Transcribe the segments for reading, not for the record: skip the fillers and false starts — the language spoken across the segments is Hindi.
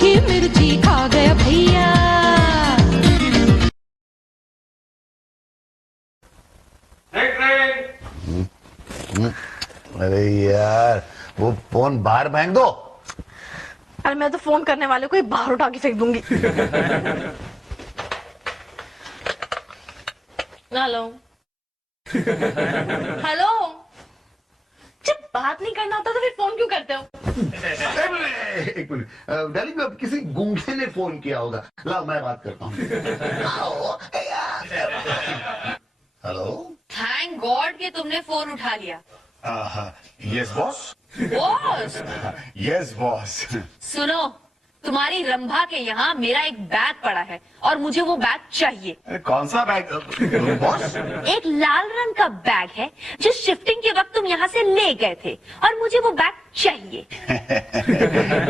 तीखी मिर्ची खा गया भैया। अरे यार वो फोन बाहर फेंक दो। अरे मैं तो फोन करने वाले को ही बाहर उठा के फेंक दूंगी। हेलो हेलो, जब बात नहीं करना होता तो फिर फोन क्यों करते हो? एक मिनट डार्लिंग, अब किसी गूंगे ने फोन किया होगा। लाओ मैं बात करता हूँ। हेलो। थैंक गॉड कि तुमने फोन उठा लिया। Yes boss. Boss yes boss. सुनो, तुम्हारी रंभा के यहाँ मेरा एक बैग पड़ा है और मुझे वो बैग चाहिए। कौन सा बैग बॉस? एक लाल रंग का बैग है जो शिफ्टिंग के वक्त तुम यहाँ से ले गए थे और मुझे वो बैग चाहिए।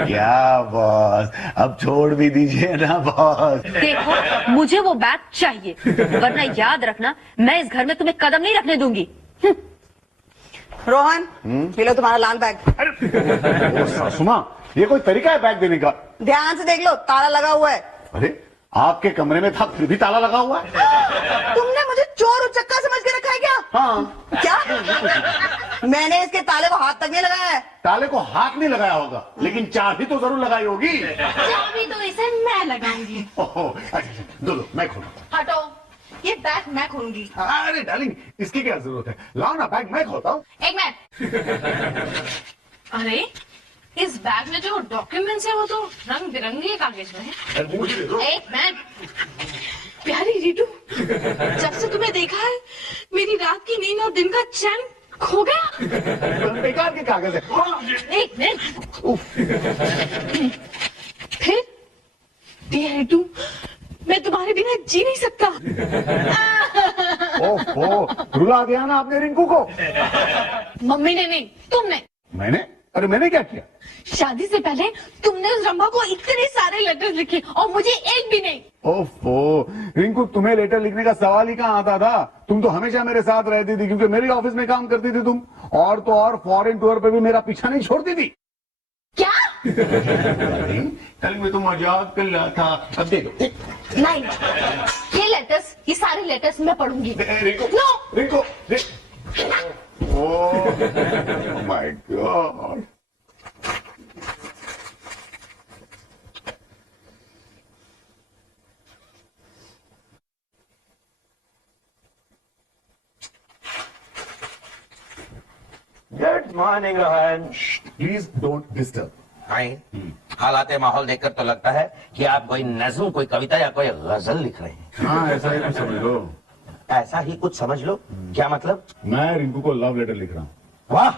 क्या बॉस, अब छोड़ भी दीजिए ना बॉस। देखो, मुझे वो बैग चाहिए, वरना याद रखना मैं इस घर में तुम्हें कदम नहीं रखने दूंगी। रोहन, ये लो तुम्हारा लाल बैग। सासुमा, ये कोई तरीका है बैग देने का? ध्यान से देख लो, ताला लगा हुआ है। अरे आपके कमरे में था फिर भी ताला लगा हुआ है? तुमने मुझे चोर उचक्का समझ के रखा है क्या? हाँ। क्या? मैंने इसके ताले को हाथ तक नहीं लगाया है। ताले को हाथ नहीं लगाया होगा, लेकिन चाबी तो जरूर लगाई होगी। चाबी तो इसे मैं लगाऊंगी। अच्छा, दो मैं खोलूं। हटो, ये बैग मैं खोलूंगी। अरे डार्लिंग, इसकी क्या जरूरत है? लाओ ना बैग मैं खोलता हूँ। एक मिनट। अरे इस बैग में जो डॉक्यूमेंट्स है वो तो रंग बिरंगे कागज में है। एक मिनट। प्यारी रीटू, जब से तुम्हें देखा है मेरी रात की नींद और दिन का चैन खो गया। बेकार के कागज है। एक मिनट। फिर डियर रीटू, मैं तुम्हारे बिना जी नहीं सकता। ओहो, रुला दिया ना आपने रिंकू को। मम्मी ने नहीं, तुमने। मैंने? अरे मैंने क्या किया? शादी से पहले तुमने उस रंभा को इतने सारे लेटर्स लिखे और मुझे एक भी नहीं। ओफो, रिंकू तुम्हें लेटर लिखने का सवाल ही कहाँ आता था? तुम तो हमेशा मेरे साथ रहती थी, क्योंकि मेरे ऑफिस में काम करती थी तुम। और तो और फॉरेन टूर पे भी मेरा पीछा नहीं छोड़ती थी। क्या? कल मैं तो मजाक कर रहा था। अब दे दो। नहीं, ये लेटर्स, ये सारे लेटर्स मैं पढ़ूंगी। Rinku, no. Rinku, oh my god. Good morning Rohan. Please don't disturb. हालात माहौल देखकर तो लगता है कि आप कोई नज्म, कोई कविता या कोई गजल लिख रहे हैं। हाँ, ऐसा ही कुछ समझ लो। ऐसा ही कुछ समझ लो। क्या मतलब? मैं रिंकू को लव लेटर लिख रहा हूँ। वाह,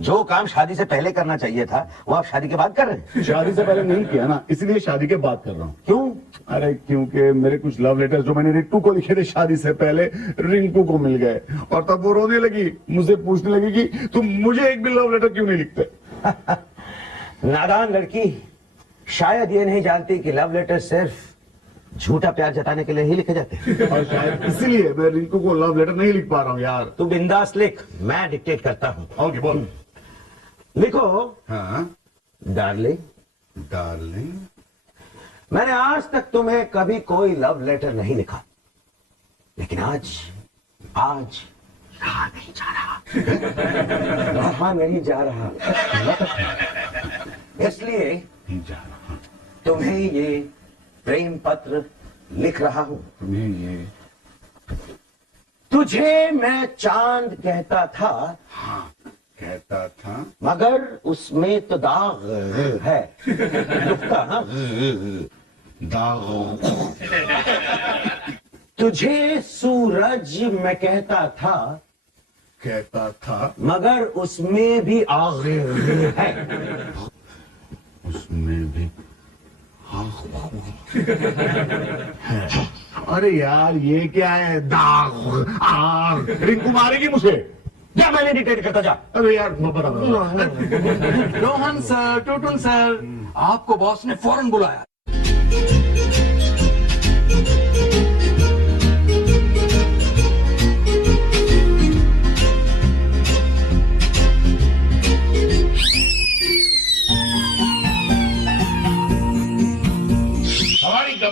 जो काम शादी से पहले करना चाहिए था वो आप शादी के बाद कर रहे हैं। शादी से पहले नहीं किया ना, इसलिए शादी के बाद कर रहा हूँ। क्यों? अरे क्योंकि मेरे कुछ लव लेटर जो मैंने रिंकू को लिखे थे शादी से पहले, रिंकू को मिल गए। और तब वो रोने लगी, मुझे पूछने लगी कि तुम मुझे एक भी लव लेटर क्यों नहीं लिखते। नादान लड़की, शायद ये नहीं जानती कि लव लेटर सिर्फ झूठा प्यार जताने के लिए ही लिखे जाते हैं। और शायद इसीलिए मैं रिंकू को लव लेटर नहीं लिख पा रहा हूँ यार। तू बिंदास लिख, मैं डिक्टेट करता हूँ। ओके बोल। लिखो। हाँ डार्लिंग, डार्लिंग, मैंने आज तक तुम्हें कभी कोई लव लेटर नहीं लिखा, लेकिन आज रहा नहीं जा रहा, इसलिए नहीं जा रहा। तुम्हें ये प्रेम पत्र लिख रहा हूं। तुम्हें ये, तुझे मैं चांद कहता था, हाँ कहता था, मगर उसमें तो दाग है। दुखता, हाँ? दाग। तुझे सूरज मैं कहता था, मगर उसमें भी आग है। उसमें भी अरे यार ये क्या है? दाग, आग। रिंकू मारेगी मुझे। क्या? मैंने डिटेक्ट करता जा। अरे यार बता। रोहन सर, टूटुन सर, आपको बॉस ने फौरन बुलाया।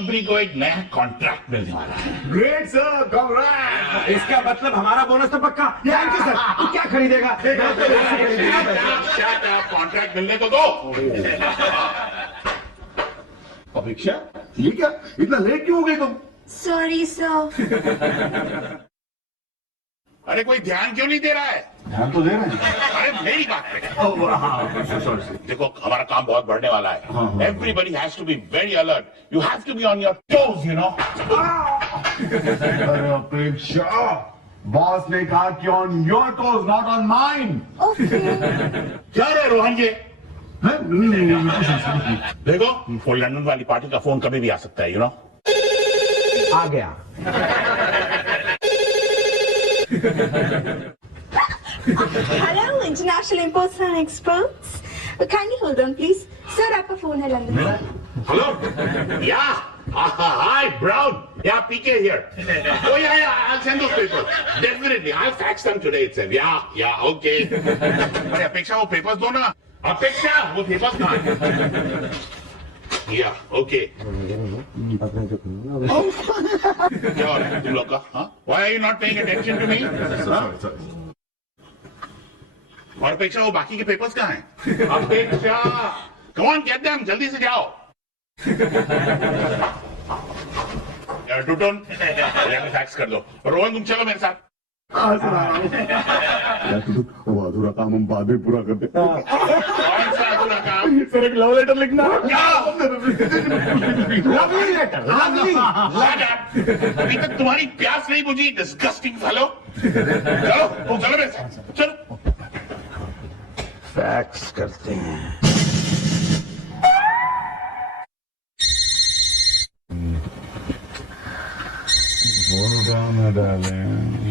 कंपनी को एक नया कॉन्ट्रैक्ट मिलने वाला है। Great sir, congrats. इसका मतलब हमारा बोनस तो पक्का। Thank you sir. तू क्या खरीदेगा? कॉन्ट्रैक्ट मिलने तो दो। अपेक्षा, ये क्या इतना लेट क्यों हो गई तुम? Sorry sir. अरे कोई ध्यान क्यों नहीं दे रहा है? ध्यान तो दे रहे हैं। अरे मेरी बात पे हाँ, सॉरी। देखो हमारा काम बहुत बढ़ने वाला है। Everybody has to be very alert. You have to be on your toes, you know. अरे अपेक्षा, बॉस ने कहा कि on your toes not on mine. क्या रे रोहन जी? देखो वो लंदन वाली पार्टी का फोन कभी भी आ सकता है, यू नो। आ गया। Hello international imports and exports, kindly hold on please. Sir आपका फोन है लंदन से। Hello, yeah hi Brown, yeah PK here. Oh yeah, I'll send those papers. Definitely, I'll fax them today itself. Yeah, okay. अरे अपेक्षा वो पेपर्स दो ना। अपेक्षा वो पेपर्स कहाँ हैं? Yeah, okay. क्या हो रहा है तुम लोग का? हाँ? Why are you not paying attention to me? Sorry. और अपेक्षा वो बाकी के पेपर्स कहाँ हैं? अपेक्षा, come on get them, जल्दी से जाओ। यार टूटन, मुझे फैक्स कर दो। रोहन तुम चलो मेरे साथ। वो अधूरा काम हम बाद में पूरा करते। कौन सा अधूरा काम? सर एक लव लेटर लिखना। क्या? Lovely letter. Lovely. Shut up! अभी तक तुम्हारी प्यास नहीं बुझी, डिस्गस्टिंग फेलो। चलो मेरे साथ, चलो। फैक्स करते हैं।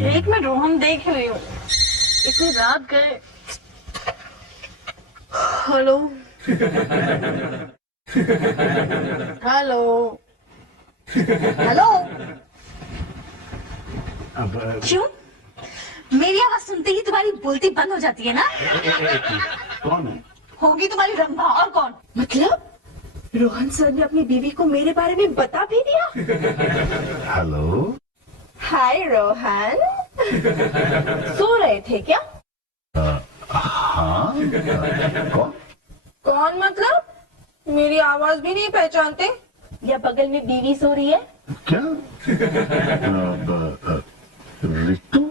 एक मिनट रोहन देख रही हूँ। इतनी रात गए। Hello hello hello. क्यों? मेरी आवाज सुनते ही तुम्हारी बोलती बंद हो जाती है ना? कौन है? होगी तुम्हारी रंभा, और कौन? मतलब रोहन सर ने अपनी बीवी को मेरे बारे में बता भी दिया? हेलो। हाय रोहन, सो रहे थे क्या? हाँ। कौन? कौन मतलब? मेरी आवाज भी नहीं पहचानते? या बगल में बीवी सो रही है? क्या? रितु?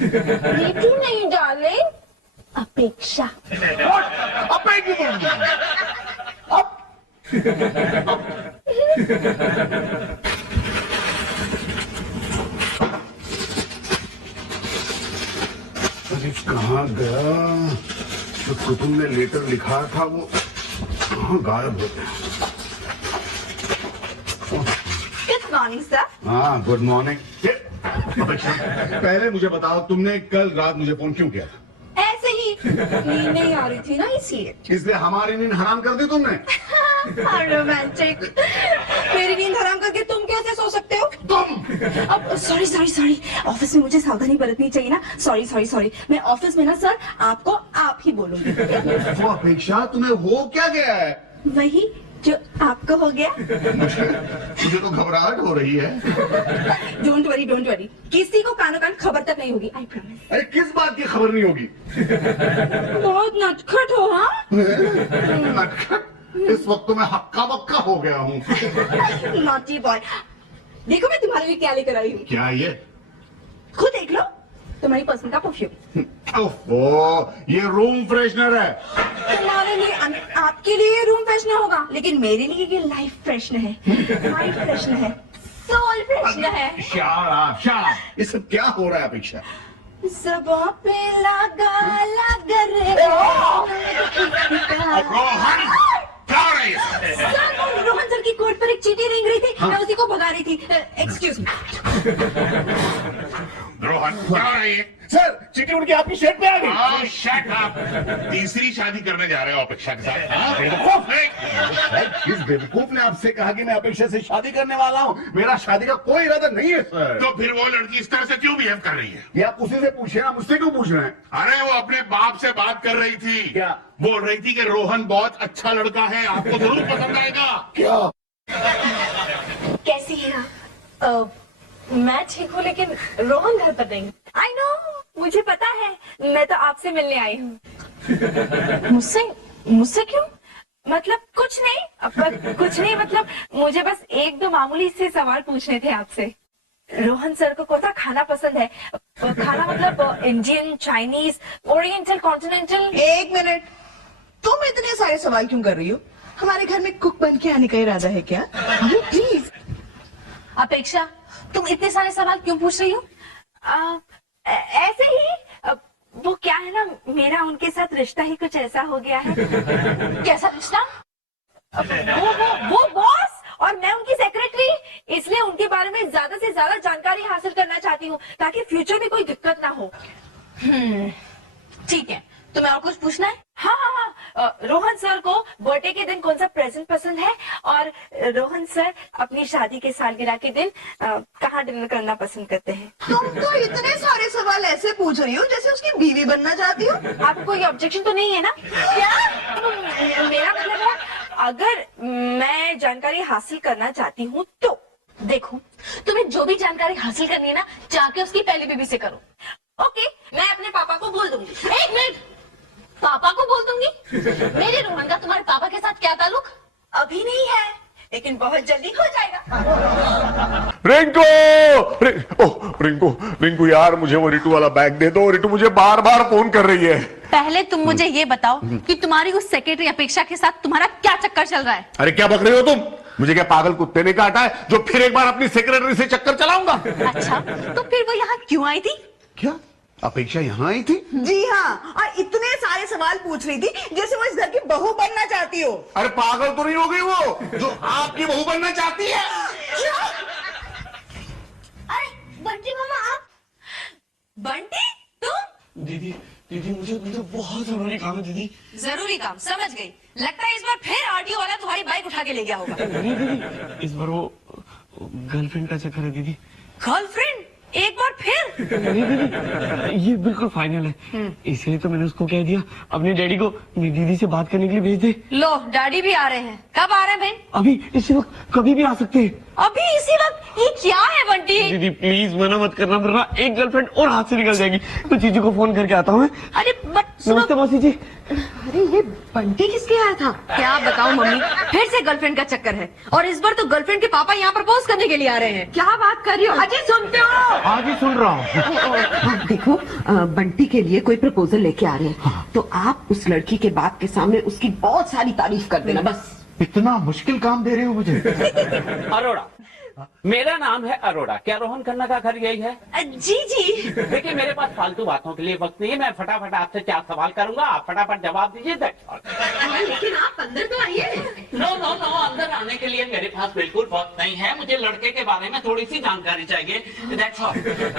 रीतू नहीं डार्लिंग, अपेक्षा। अरे कहाँ गया? जो तुमने लेटर लिखा था वो कहाँ गायब हो गया? Good morning sir. हाँ गुड मॉर्निंग। पहले मुझे बताओ तुमने कल रात मुझे फोन क्यों किया था? ऐसे ही नींद नहीं आ रही थी ना, इसलिए। इसलिए हमारी नींद हराम कर दी तुमने? रोमांटिक। मेरी नींद हराम करके तुम कैसे सो सकते हो? तुम? अब सॉरी, ऑफिस में मुझे सावधानी बरतनी चाहिए ना। सॉरी, मैं ऑफिस में ना सर आपको आप ही बोलूंगी। वो अपेक्षा तुम्हें हो क्या गया है? वही जो आपको हो गया। मुझे तो घबराहट हो रही है। डोंट वरी, किसी को कानो कान खबर तक नहीं होगी, आई प्रॉमिस। अरे किस बात की खबर नहीं होगी? बहुत नटखट हो। हाँ नटखट? इस वक्त तो मैं हक्का बक्का हो गया हूँ। Naughty boy. देखो मैं तुम्हारे लिए क्या लेकर आई हूँ। क्या ये? खुद देख लो, तुम्हारी पसंद का परफ्यूम। ओहो, ये रूम फ्रेशनर है। तुम्हारे लिए, आपके लिए रूम फ्रेशनर होगा, लेकिन मेरे लिए ये लाइफ फ्रेशनर है, माइंड फ्रेशनर है, सोल फ्रेशनर है। ये सब क्या हो रहा है अपेक्षा? ज़बां पे लगा रे। रोहन, क्या हो रहा है ये? सर, रोहन सर की कोर्ट पर एक चींटी रेंग रही थी। मैं उसी को भगा रही थी। Excuse me. रोहन, क्या हो रहा है ये? सर चींटी उड़ के आपकी शर्ट पे आ गई। Oh, shut up! तीसरी शादी करने जा रहे हो अपेक्षा के साथ? हाँ? बेवकूफ है। इस बेवकूफ ने आपसे कहा कि मैं अपेक्षा से शादी करने वाला हूँ। मेरा शादी का कोई इरादा नहीं है सर। तो फिर वो लड़की इस तरह से क्यों बिहेव कर रही है? ये आप उसी से पूछे ना, मुझसे क्यों पूछ रहे हैं? अरे वो अपने बाप से बात कर रही थी। क्या? बोल रही थी कि रोहन बहुत अच्छा लड़का है, आपको जरूर पसंद आएगा। क्या? कैसी हैं आप? मैं ठीक हूँ लेकिन रोहन घर पर नहीं। आई नो, मुझे पता है, मैं तो आपसे मिलने आई हूँ। मुझसे क्यों? मतलब कुछ नहीं, मतलब मुझे बस एक दो मामूली से सवाल पूछने थे आपसे। रोहन सर को कौन सा खाना पसंद है? खाना मतलब इंडियन, चाइनीज, ओरिएंटल, कॉन्टिनेंटल? एक मिनट, तुम इतने सारे सवाल क्यों कर रही हो? हमारे घर में कुक बन के आने का इरादा है क्या? अरे प्लीज। अपेक्षा, तुम इतने सारे सवाल क्यों पूछ रही हो? ऐसे ही, वो क्या है ना, मेरा उनके साथ रिश्ता ही कुछ ऐसा हो गया है। कैसा रिश्ता? वो बॉस और मैं उनकी सेक्रेटरी, इसलिए उनके बारे में ज्यादा से ज्यादा जानकारी हासिल करना चाहती हूँ ताकि फ्यूचर में कोई दिक्कत ना हो। ठीक है, तुम्हें और कुछ पूछना है? हाँ, रोहन सर को बर्थडे के दिन कौन सा प्रेजेंट पसंद है, और रोहन सर अपनी शादी के सालगिरह के दिन कहाँ डिनर करना पसंद करते हैं? तुम तो इतने सारे सवाल ऐसे पूछ रही हो जैसे उसकी बीवी बनना चाहती हो। आपको कोई ऑब्जेक्शन तो नहीं है ना? क्या? मेरा मतलब है, अगर मैं जानकारी हासिल करना चाहती हूँ तो। देखो, तुम्हें जो भी जानकारी हासिल करनी है ना, जाके उसकी पहली बीवी से करो। ओके, मैं अपने पापा को बोल दूंगी। एक मिनट, पापा को बोल दूंगी? मेरे रोहन का तुम्हारे पापा के साथ क्या ताल्लुक? अभी नहीं है, लेकिन बहुत जल्दी हो जाएगा। रिंकू यार, मुझे वो रिटू वाला बैग दे दो। रिटू मुझे बार बार फोन कर रही है। पहले तुम मुझे ये बताओ कि तुम्हारी उस सेक्रेटरी अपेक्षा के साथ तुम्हारा क्या चक्कर चल रहा है? अरे क्या बक रही हो तुम? मुझे क्या पागल कुत्ते ने काटा है जो फिर एक बार अपनी सेक्रेटरी से चक्कर चलाऊंगा? अच्छा, तो फिर वो यहाँ क्यों आई थी? क्या अपेक्षा यहाँ आई थी? जी हाँ, और इतने सारे सवाल पूछ रही थी जैसे वो इस घर की बहू बनना चाहती हो। अरे पागल तो नहीं हो गई वो जो आपकी बहू बनना चाहती है? अरे बंटी मामा, आप? बंटी तुम? दीदी मुझे बहुत जरूरी काम है दीदी। जरूरी काम, समझ गई। लगता है इस बार फिर आरटीओ वाला तुम्हारी बाइक उठा के ले गया होगा। नहीं दीदी, इस बार वो गर्लफ्रेंड का चक्कर है दीदी। गर्लफ्रेंड? एक बार फिर? नहीं दीदी, ये बिल्कुल फाइनल है, इसलिए तो मैंने उसको कह दिया अपने डैडी को मेरी दीदी से बात करने के लिए भेज दे। लो, डैडी भी आ रहे हैं। कब आ रहे हैं भाई? अभी इसी वक्त, कभी भी आ सकते हैं। अभी इसी वक्त? ये क्या है बंटी? दीदी प्लीज मना मत करना, वरना एक गर्लफ्रेंड और हाथ से निकल जाएगी। तो जीजू को फोन करके आता हूँ मैं। अरे बट नमस्ते मौसी जी। अरे ये बंटी किसके आया था? क्या बताऊं मम्मी, फिर से गर्लफ्रेंड का चक्कर है, और इस बार तो गर्लफ्रेंड के पापा यहाँ प्रपोज करने के लिए आ रहे हैं। क्या बात कर रही हो? अजय सुनते हो? हाँ जी सुन रहा हूँ। देखो, बंटी के लिए कोई प्रपोजल लेके आ रहे हैं, तो आप उस लड़की के बाप के सामने उसकी बहुत सारी तारीफ कर देना बस। इतना मुश्किल काम दे रहे हो मुझे? अरोड़ा, मेरा नाम है अरोड़ा। क्या रोहन खन्ना का घर यही है? जी। देखिए, मेरे पास फालतू बातों के लिए वक्त नहीं है। मैं फटाफट आपसे 4 सवाल करूंगा, आप फटाफट जवाब दीजिए। लेकिन आप अंदर तो आइए। नो, अंदर आने के लिए मेरे पास बिल्कुल वक्त नहीं है। मुझे लड़के के बारे में थोड़ी सी जानकारी चाहिए। That's all।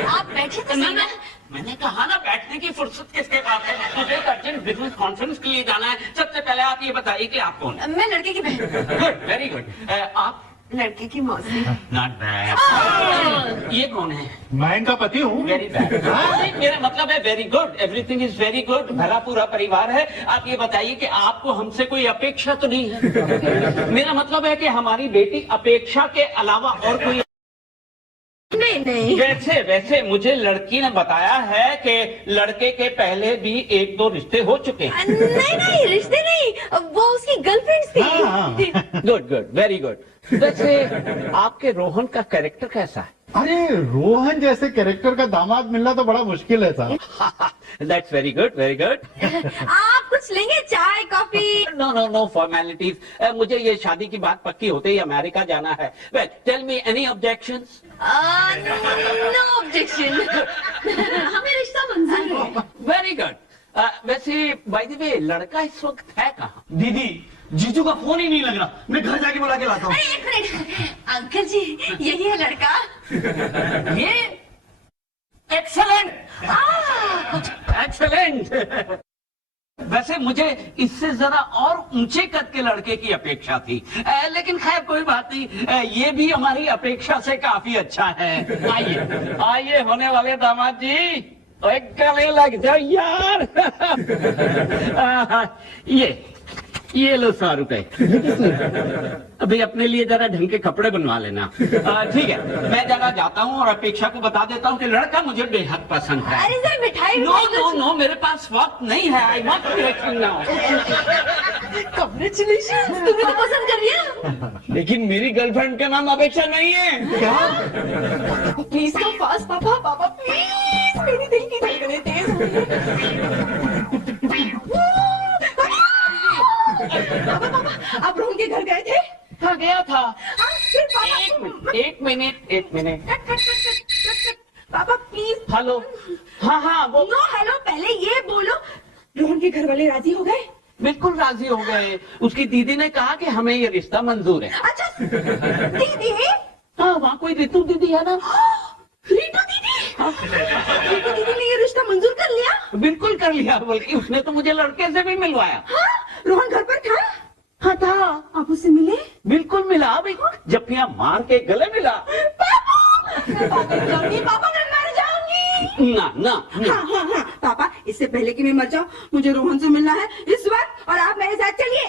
आप बैठे तो सही ना। मैंने कहा ना, बैठने की फुर्सत किसके पास है? मुझे अर्जेंट बिजनेस कॉन्फ्रेंस के लिए जाना है। सबसे पहले आप ये बताइए कि आप कौन है? मैं लड़के की बहन। Good, very good. आप? लड़के की मौसी। Not bad. ये कौन है? मैं इनका पति हूँ। Very bad. मेरा मतलब है very good, everything is very good. भरा पूरा परिवार है। आप ये बताइए कि आपको हमसे कोई अपेक्षा तो नहीं है? मेरा मतलब है कि हमारी बेटी अपेक्षा के अलावा और कोई नहीं। वैसे मुझे लड़की ने बताया है कि लड़के के पहले भी 1-2 रिश्ते हो चुके हैं। नहीं, रिश्ते नहीं, वो उसकी गर्लफ्रेंड थी। Good, very good. वैसे आपके रोहन का कैरेक्टर कैसा है? अरे रोहन जैसे कैरेक्टर का दामाद मिलना तो बड़ा मुश्किल है साहब। That's very good, very good. आप कुछ लेंगे? चाय, कॉफी? No formalities. मुझे ये शादी की बात पक्की होते ही अमेरिका जाना है। Well, tell me any objections? No objection. हमें रिश्ता मंजूर है। Very good. वैसे बाय द वे, लड़का इस वक्त है कहाँ? दीदी, जीजू का फोन ही नहीं लग रहा, मैं घर जाके बुला के लाता हूँ। एक मिनट अंकल जी, यही है लड़का। ये एक्सेलेंट। वैसे मुझे इससे जरा और ऊंचे कद के लड़के की अपेक्षा थी, लेकिन खैर कोई बात नहीं। ये भी हमारी अपेक्षा से काफी अच्छा है। आइए होने वाले दामाद जी, एक गले लग जाओ यार। ये ये लो 100 रुपए। अभी अपने लिए जरा ढंग के कपड़े बनवा लेना। ठीक है, मैं जरा जाता हूँ और अपेक्षा को बता देता हूँ कि लड़का मुझे बेहद पसंद है। अरे सर मिठाई नो नो नो, मेरे पास वक्त नहीं है। I must be acting now. Congratulation, तुम्हें तो पसंद कर लिया। लेकिन मेरी गर्लफ्रेंड का नाम अपेक्षा नहीं है। क्या? प्लीज कम फास्ट पापा, पापा प्लीज, मेरी दिल की धड़कनें तेज हो रही हैं। पापा, आप रोहन के घर गए थे? हाँ, गया था। फिर पापा एक मिनट। पापा प्लीज। हेलो। हाँ वो नो हेलो, पहले ये बोलो रोहन के घर वाले राजी हो गए? बिल्कुल राजी हो गए। उसकी दीदी ने कहा कि हमें ये रिश्ता मंजूर है। अच्छा दीदी? हाँ, वहाँ कोई रितु दीदी है ना। रीटू दीदी? रीटू दीदी ने ये रिश्ता मंजूर कर लिया? बिल्कुल कर लिया, बल्कि उसने तो मुझे लड़के से भी मिलवाया। हाँ, रोहन घर पर था? हाँ था। आप उससे मिले? बिल्कुल मिला, अभी जप्पियां मार के गले मिला। पापा मैं मर जाऊंगी। ना। हाँ, पापा इससे पहले कि मैं मर जाऊं, मुझे रोहन से मिलना है इस वक्त, और आप मेरे साथ चलिए।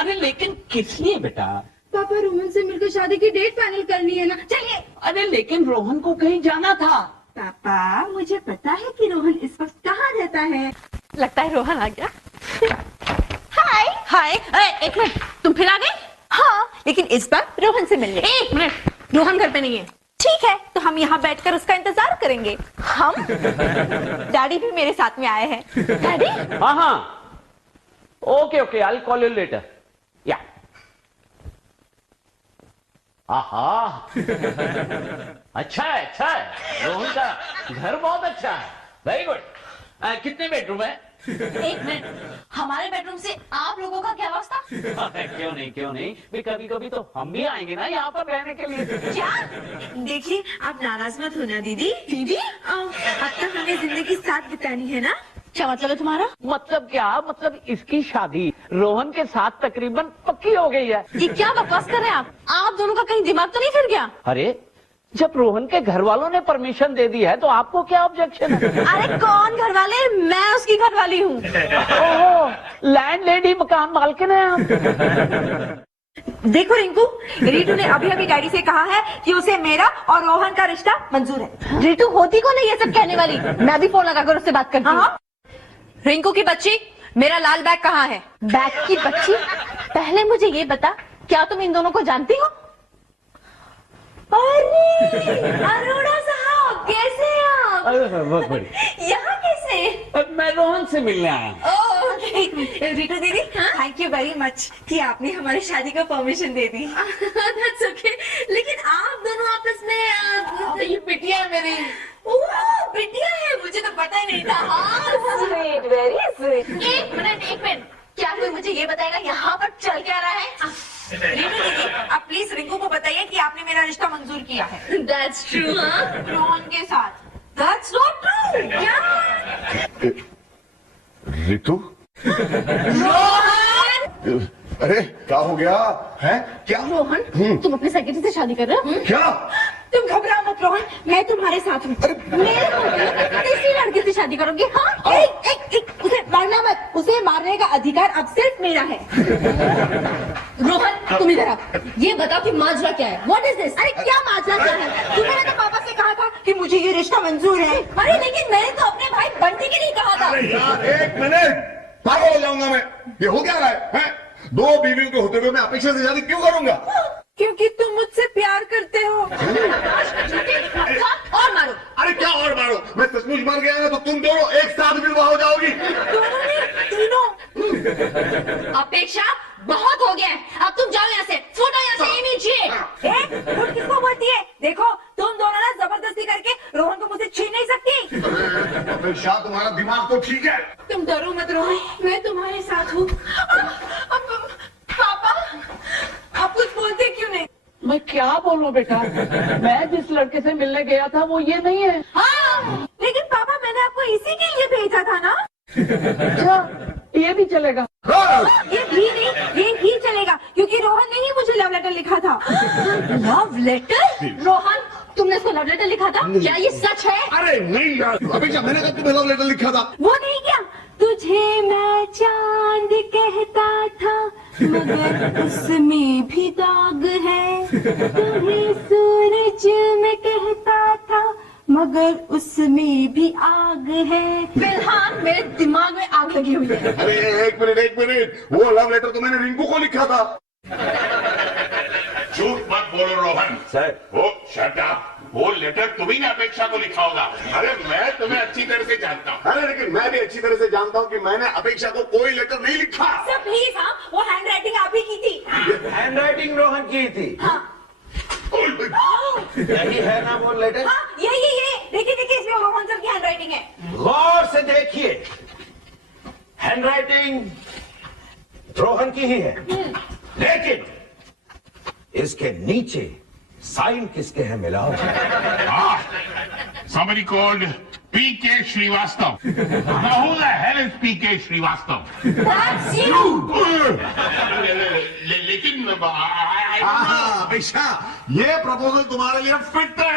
अरे लेकिन किस लिए बेटा? पापा रोहन से मिलकर शादी की डेट फाइनल करनी है ना, चलिए। अरे लेकिन रोहन को कहीं जाना था। पापा मुझे पता है कि रोहन इस वक्त कहाँ रहता है। लगता है रोहन आ गया। हाय, एक मिनट, तुम फिर आ गए? हाँ, लेकिन इस बार रोहन से मिलने। एक मिनट, रोहन घर पे नहीं है। ठीक है, तो हम यहाँ बैठकर उसका इंतजार करेंगे। हम डैडी भी मेरे साथ में आए हैं। डैडी? हाँ। Okay, I call you later. या। आहा। अच्छा है। रोहन का घर बहुत अच्छा है। Very good. कितने बेडरूम है? एक मिनट, हमारे बेडरूम से आप लोगों का क्या वास्ता? क्यों नहीं, कभी कभी तो हम भी आएंगे ना यहाँ पर रहने के लिए। क्या? देखिए आप नाराज मत होना दीदी। दीदी अब तक हमें जिंदगी साथ बितानी है ना? क्या मतलब है तुम्हारा? मतलब क्या? मतलब इसकी शादी रोहन के साथ तकरीबन पक्की हो गई है। ये क्या बकवास कर रहे हैं आप दोनों का कहीं दिमाग तो नहीं फिर गया? अरे जब रोहन के घर वालों ने परमिशन दे दी है तो आपको क्या ऑब्जेक्शन है? अरे कौन घर वाले? मैं उसकी घर वाली हूँ। ओह, लैंड लेडी, मकान मालकिन है आप। देखो रिंकू, रीटू ने अभी डैडी से कहा है कि उसे मेरा और रोहन का रिश्ता मंजूर है। रीटू होती कौन है ये सब कहने वाली? मैं भी फोन लगाकर उससे बात करती हूँ। रिंकू की बच्ची, मेरा लाल बैग कहाँ है? बैग की बच्ची? पहले मुझे ये बता, क्या तुम इन दोनों को जानती हो? अरे अरोड़ा साहब, कैसे हैं आप? बहुत बढ़िया। यहाँ कैसे? मैं रोहन से मिलने आया। रीटू दीदी, थैंक यू वेरी मच कि आपने हमारी शादी का permission they the. That's okay. लेकिन आप दोनों आपस में ये बिटिया है मेरी। ओह, बिटिया है, मुझे तो पता ही नहीं था। Sweet, very sweet. एक मिनट, क्या कोई मुझे ये बताएगा यहाँ पर चल क्या रहा है? रीटू दीदी, आप प्लीज रिंकू को बताइए कि आपने मेरा रिश्ता मंजूर किया है। That's true, हाँ? रोहन के साथ। That's not true। क्या? रितु? अरे क्या हो गया है? क्या? रोहन, तुम अपने सेक्रेटरी से शादी कर रहे हो? क्या? तुम घबराओ मत रोहन, मैं तुम्हारे साथ हूँ। तीसरी लड़की से शादी करोगी? हाँ? उसे मारना मत, उसे मारने का अधिकार अब सिर्फ मेरा है। रोहन तुम इधर आओ, ये बताओ कि माजरा क्या है? What is this? अरे क्या माजरा क्या है? तुमने तो पापा से कहा था कि मुझे ये रिश्ता मंजूर है। अरे लेकिन मैंने तो अपने भाई बंटी के लिए कहा था। अरे यार एक मिनट, पागल हो जाऊंगा मैं। ये हो क्या रहा है? दो बीवियों के होते हुए मैं अपेक्षा से शादी क्यों करूंगा? क्योंकि तुम मुझसे प्यार करते हो। और मारो। अरे क्या और मारो? मैं सचमुच मर गया ना तो तुम दोनों एक साथ विधवा हो जाओगी। दोनों नहीं, तीनों। अपेक्षा बहुत हो गया है, अब तुम जाओ यहाँ से, फुटो यहाँ से इमीडिएट। फुट किसको बोलती है? देखो तुम दोनों ना जबरदस्ती करके रोहन को मुझसे छीन नहीं सकती। अपेक्षा तुम्हारा दिमाग तो ठीक है। तुम डरो मत रोहन, मैं तुम्हारे साथ हूँ। पापा, आप कुछ बोलते क्यों नहीं? मैं क्या बोलूं बेटा? मैं जिस लड़के से मिलने गया था वो ये नहीं है। हाँ, लेकिन पापा मैंने आपको इसी के लिए भेजा था ना। अच्छा, ये भी चलेगा? ये भी नहीं, ये ही चलेगा क्योंकि रोहन ने ही मुझे लव लेटर लिखा था। Love letter? रोहन तुमने इसको लव लेटर लिखा था? क्या ये सच है? अरे नहीं यार, अपेक्षा मैंने कब तुम्हें लव लेटर लिखा था? वो नहीं क्या? तू तुझे मैं चांद कहता था मगर उसमें भी दाग है, तुम्हें सूरज मैं कहता था मगर उसमें भी आग है। फिलहाल मेरे दिमाग में आग लगी हुई है। अरे एक मिनट, वो लव लेटर तो मैंने रिंकू को लिखा था। झूठ मत बोलो रोहन। सर वो शट अप। वो लेटर तुम्ही ने अपेक्षा को लिखा होगा। अरे मैं तुम्हें अच्छी तरह से जानता हूँ। अरे लेकिन मैं भी अच्छी तरह से जानता हूँ कि मैंने अपेक्षा को कोई लेटर नहीं लिखा। सर प्लीज, हाँ वो हैंड राइटिंग आप ही की थी। हैंड राइटिंग रोहन की थी। हाँ यही है ना वो लेटर? हाँ ये देखिए देखिए, इसमें रोहन सर की हैंड राइटिंग है। गौर से देखिए, हैंड राइटिंग रोहन की ही है, लेकिन इसके नीचे साइन किसके हैं मिलाओ। Somebody called P.K. Srivastava. Now who the hell is P.K. Srivastava? That's you. लेकिन अपेक्षा, ये प्रपोजल तुम्हारे लिए फिट है।